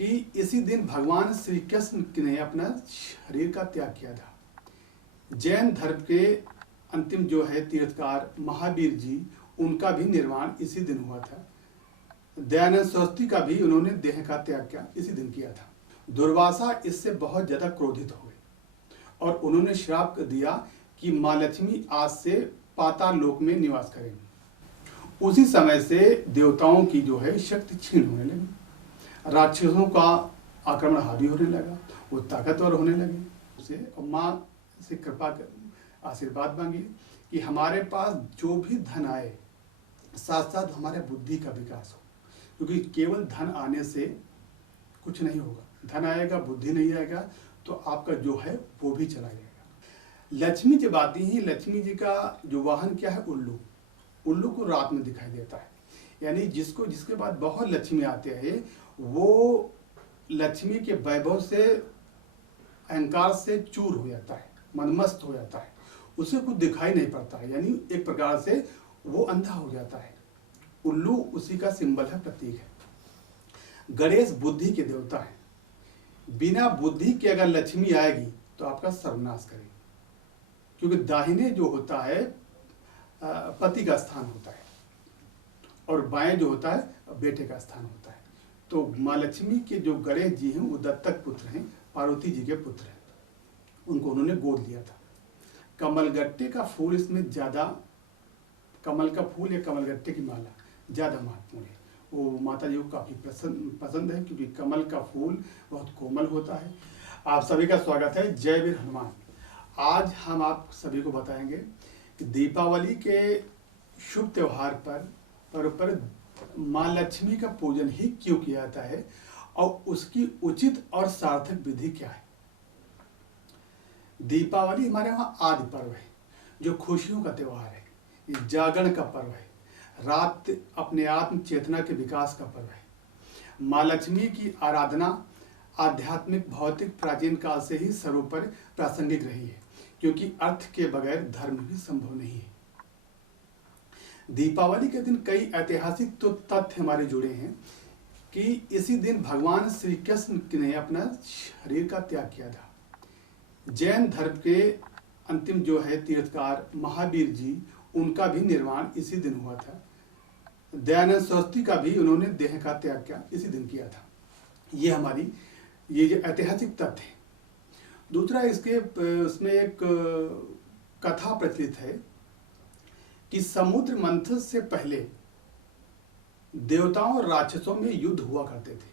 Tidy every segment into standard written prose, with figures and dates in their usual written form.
कि इसी दिन भगवान श्री कृष्ण ने अपना शरीर का त्याग किया था। जैन धर्म के अंतिम जो है तीर्थकार महावीर जी, उनका भी निर्वाण इसी दिन हुआ था। दयानंद सरस्वती का भी उन्होंने देह का त्याग किया इसी दिन किया था। दुर्वासा इससे बहुत ज्यादा क्रोधित हो गए और उन्होंने श्राप दिया कि माँ लक्ष्मी आज से पाताल लोक में निवास करेंगी। उसी समय से देवताओं की जो है शक्ति क्षीण होने लगी, राक्षसों का आक्रमण हावी होने लगा, वो ताकतवर होने लगे। उसे और माँ से कृपा कर आशीर्वाद मांगी कि हमारे पास जो भी धन आए साथ साथ हमारे बुद्धि का विकास हो, क्योंकि केवल धन आने से कुछ नहीं होगा। धन आएगा, बुद्धि नहीं आएगा तो आपका जो है वो भी चला जाएगा। लक्ष्मी जब आती ही, लक्ष्मी जी का जो वाहन क्या है, उल्लू। उल्लू को रात में दिखाई देता है, यानी जिसके बाद बहुत लक्ष्मी आते हैं वो लक्ष्मी के वैभव से, अहंकार से चूर हो जाता है, मनमस्त हो जाता है, उसे कुछ दिखाई नहीं पड़ता है, यानी एक प्रकार से वो अंधा हो जाता है। उल्लू उसी का सिंबल है, प्रतीक है। गणेश बुद्धि के देवता है। बिना बुद्धि के अगर लक्ष्मी आएगी तो आपका सर्वनाश करेगी, क्योंकि दाहिने जो होता है पति का स्थान होता है और बाएं जो होता है बेटे का स्थान होता है। तो माँ लक्ष्मी के जो गणेश जी हैं वो दत्तक पुत्र हैं, पार्वती जी के पुत्र हैं, उनको उन्होंने गोद लिया था। कमलगट्टे का फूल इसमें ज्यादा, कमल का फूल या कमलगट्टे की माला ज्यादा महत्वपूर्ण है। वो माता जी को काफी पसंद है, क्योंकि कमल का फूल बहुत कोमल होता है। आप सभी का स्वागत है, जय वीर हनुमान। आज हम आप सभी को बताएंगे कि दीपावली के शुभ त्योहार पर माँ लक्ष्मी का पूजन ही क्यों किया जाता है और उसकी उचित और सार्थक विधि क्या है। दीपावली हमारे वहाँ आदि पर्व है, जो खुशियों का त्योहार है, ये जागरण का पर्व है, रात अपने आत्म चेतना के विकास का पर्व है। माँ लक्ष्मी की आराधना आध्यात्मिक भौतिक प्राचीन काल से ही सर्वोपरि प्रासंगिक रही है, क्योंकि अर्थ के बगैर धर्म भी संभव नहीं है। दीपावली के दिन कई ऐतिहासिक तथ्य हमारे जुड़े हैं कि इसी दिन भगवान श्री कृष्ण ने अपना शरीर का त्याग किया था। जैन धर्म के अंतिम जो है तीर्थकार महावीर जी, उनका भी निर्वाण इसी दिन हुआ था। दयानंद सरस्वती का भी उन्होंने देह का त्याग किया इसी दिन किया था। ये हमारी ये जो ऐतिहासिक तथ्य है। दूसरा इसके उसमें एक कथा प्रचलित है कि समुद्र मंथन से पहले देवताओं और राक्षसों में युद्ध हुआ करते थे।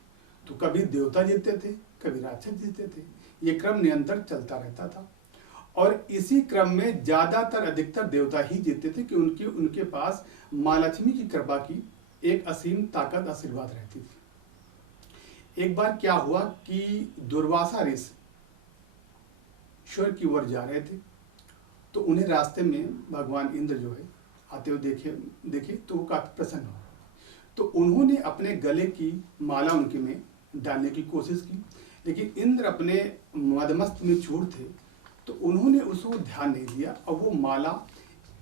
तो कभी देवता जीतते थे, कभी राक्षस जीतते थे। ये क्रम निरंतर चलता रहता था और इसी क्रम में ज्यादातर अधिकतर देवता ही जीतते थे कि उनके पास माँ लक्ष्मी की कृपा की एक असीम ताकत, आशीर्वाद रहती थी। एक बार क्या हुआ कि दुर्वासा ऋषि ईश्वर की ओर जा रहे थे, तो उन्हें रास्ते में भगवान इंद्र जो है आते हुए देखे तो वो काफी प्रसन्न हो। तो उन्होंने अपने गले की माला उनके में डालने की कोशिश की, लेकिन इंद्र अपने मदमस्त में चूर थे, तो उन्होंने उसको ध्यान नहीं दिया और वो माला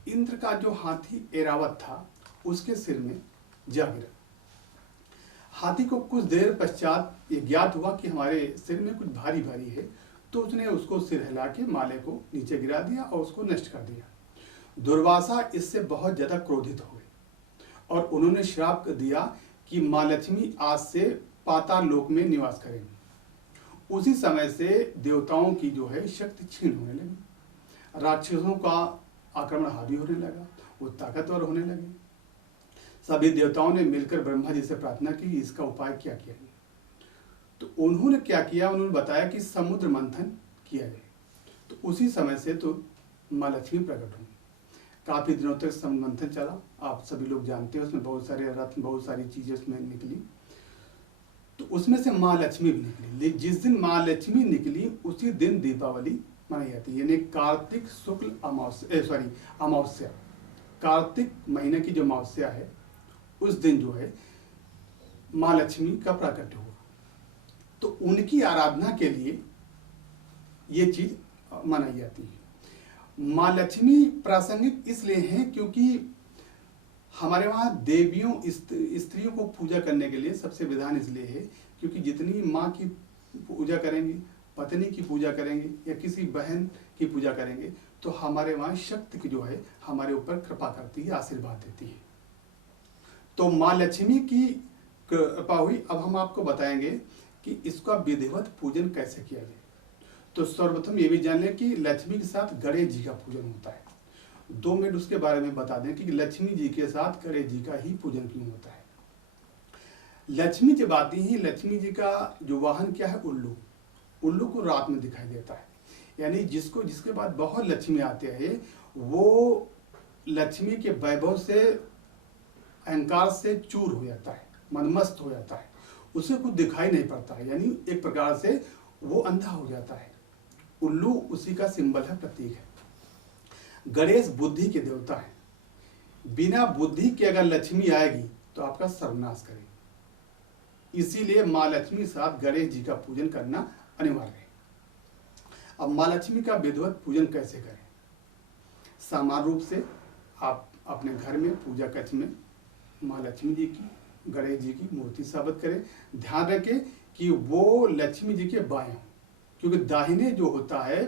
इंद्र का जो हाथी ऐरावत था उसके सिर में जा गिरा। हाथी को कुछ देर पश्चात ये ज्ञात हुआ कि हमारे सिर में कुछ भारी भारी है, तो उसने उसको सिर हिला के माले को नीचे गिरा दिया और उसको नष्ट कर दिया। दुर्वासा इससे बहुत ज्यादा क्रोधित हो गए और उन्होंने श्राप दिया कि माँ लक्ष्मी आज से पाताल लोक में निवास करेंगी। उसी समय से देवताओं की जो है शक्ति क्षीण होने लगी, राक्षसों का आक्रमण हावी होने लगा, वो ताकतवर होने लगे। सभी देवताओं ने मिलकर ब्रह्मा जी से प्रार्थना की, इसका उपाय क्या किया जाए। तो उन्होंने क्या किया, उन्होंने बताया कि समुद्र मंथन किया जाए। तो उसी समय से तो माँ लक्ष्मी प्रकट हुई। काफी दिनों तक समुद्र मंथन चला, आप सभी लोग जानते हैं, उसमें बहुत सारे रत्न, बहुत सारी चीजें उसमें निकली। तो उसमें से माँ लक्ष्मी भी निकली। जिस दिन माँ लक्ष्मी निकली उसी दिन दीपावली मनाई जाती है, यानी कार्तिक शुक्ल अमावस्या, कार्तिक महीने की जो अमावस्या है उस दिन जो है माँ लक्ष्मी का प्राकट्य हुआ। तो उनकी आराधना के लिए ये चीज मनाई जाती है। माँ लक्ष्मी प्रासंगिक इसलिए है क्योंकि हमारे वहाँ देवियों स्त्रियों को पूजा करने के लिए सबसे विधान इसलिए है क्योंकि जितनी माँ की पूजा करेंगे, पत्नी की पूजा करेंगे या किसी बहन की पूजा करेंगे तो हमारे वहाँ शक्ति की जो है हमारे ऊपर कृपा करती है, आशीर्वाद देती है। तो माँ लक्ष्मी की कृपा हुई। अब हम आपको बताएंगे कि इसका विधिवत पूजन कैसे किया जाए। तो सर्वप्रथम ये भी जान लें कि लक्ष्मी के साथ गणेश जी का पूजन होता है। 2 मिनट उसके बारे में बता दें कि लक्ष्मी जी के साथ गणेश जी का ही पूजन क्यों होता है। लक्ष्मी जब आती हैं, लक्ष्मी जी का जो वाहन क्या है, उल्लू। उल्लू को रात में दिखाई देता है, यानी जिसके बाद बहुत लक्ष्मी आते हैं वो लक्ष्मी के वैभव से, अहंकार से चूर हो जाता है, मनमस्त हो जाता है, उसे कुछ दिखाई नहीं पड़ता है, यानी एक प्रकार से वो अंधा हो जाता है। उल्लू उसी का सिंबल है, प्रतीक है। गणेश बुद्धि के देवता है। बिना बुद्धि के अगर लक्ष्मी आएगी तो आपका सर्वनाश करेगी। इसीलिए माँ लक्ष्मी के साथ गणेश जी का पूजन करना अनिवार्य है। अब माँ लक्ष्मी का विधिवत पूजन कैसे करें? सामान्य रूप से आप अपने घर में पूजा कक्ष में माँ लक्ष्मी जी की, गणेश जी की मूर्ति स्थापित करें। ध्यान रखें कि वो लक्ष्मी जी के बाएं हों, क्योंकि दाहिने जो होता है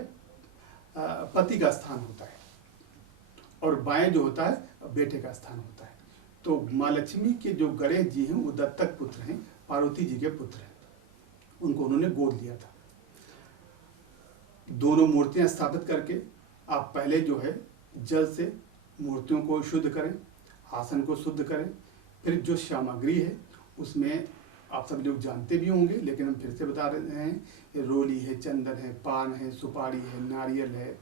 पति का स्थान होता है और बाएं जो होता है बेटे का स्थान होता है। तो माँ लक्ष्मी के जो गणेश जी हैं वो दत्तक पुत्र हैं, पार्वती जी के पुत्र हैं, उनको उन्होंने गोद लिया था। दोनों मूर्तियां स्थापित करके आप पहले जो है जल से मूर्तियों को शुद्ध करें, आसन को शुद्ध करें। फिर जो सामग्री है उसमें आप सब लोग जानते भी होंगे, लेकिन हम फिर से बता रहे हैं, रोली है, चंदन है, पान है, सुपारी है, नारियल है,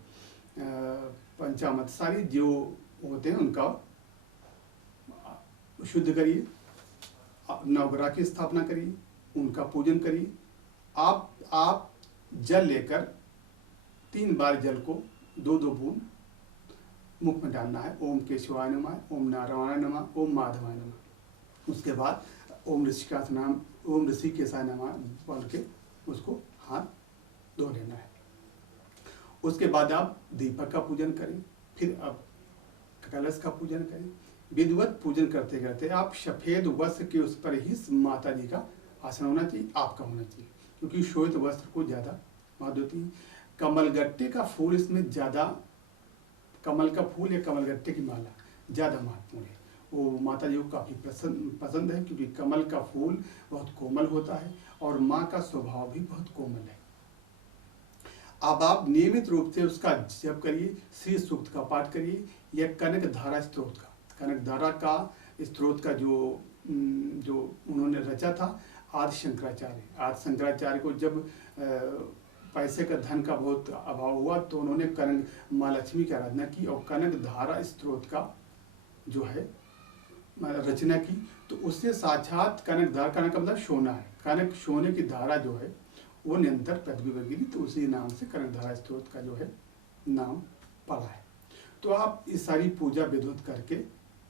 पंचामृत, सारी जो होते हैं उनका शुद्ध करिए, नवग्रह की स्थापना करिए, उनका पूजन करिए। आप जल लेकर 3 बार जल को 2-2 बूंद मुख में डालना है। ओम केशवाय नमः, ओम नारायणाय नमः, ओम माधवाय नमः। उसके बाद ओम ऋषिकेशाय नमः बोल के उसको हाथ धो लेना है। उसके बाद आप दीपक का पूजन करें, फिर अब कलश का पूजन करें। विधिवत पूजन करते करते आप सफेद वस्त्र के उस पर ही माता जी का आसन होना चाहिए, आपका होना चाहिए, क्योंकि श्वेत वस्त्र को ज़्यादा महत्व होती है। कमलगट्टे का फूल इसमें ज़्यादा, कमल का फूल या कमलगट्टे की माला ज़्यादा महत्वपूर्ण है। वो माता जी को काफ़ी पसंद है, क्योंकि कमल का फूल बहुत कोमल होता है और माँ का स्वभाव भी बहुत कोमल है। अब आप नियमित रूप से उसका जप करिए, श्री सूक्त का पाठ करिए या कनक धारा स्त्रोत का, कनक धारा का स्त्रोत का जो उन्होंने रचा था आदि शंकराचार्य को जब पैसे का, धन का बहुत अभाव हुआ तो उन्होंने कनक माँ लक्ष्मी की आराधना की और कनक धारा स्त्रोत का जो है रचना की। तो उससे साक्षात कनक धारा, कनक का मतलब सोना है, कनक सोने की धारा जो है वो निरंतर पृथ्वी पर गिरी, तो उसी नाम से कनक धारा स्त्रोत का जो है नाम पड़ा है। तो आप इस सारी पूजा विधिवत करके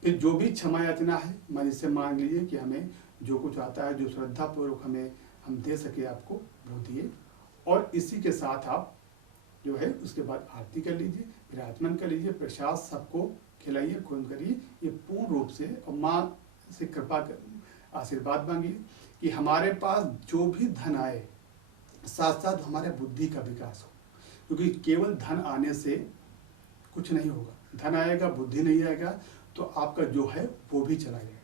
फिर जो भी क्षमा याचना है मन से मांग लीजिए कि हमें जो कुछ आता है, जो श्रद्धा पूर्वक हम दे सके आपको वो दिए। और इसी के साथ आप जो है उसके बाद आरती कर लीजिए, फिर आचमन कर लीजिए, प्रसाद सबको खिलाइए, खून करिए। ये पूर्ण रूप से और माँ से कृपा आशीर्वाद मांगिए कि हमारे पास जो भी धन आए साथ साथ हमारे बुद्धि का विकास हो, क्योंकि केवल धन आने से कुछ नहीं होगा। धन आएगा, बुद्धि नहीं आएगा तो आपका जो है वो भी चला जाएगा।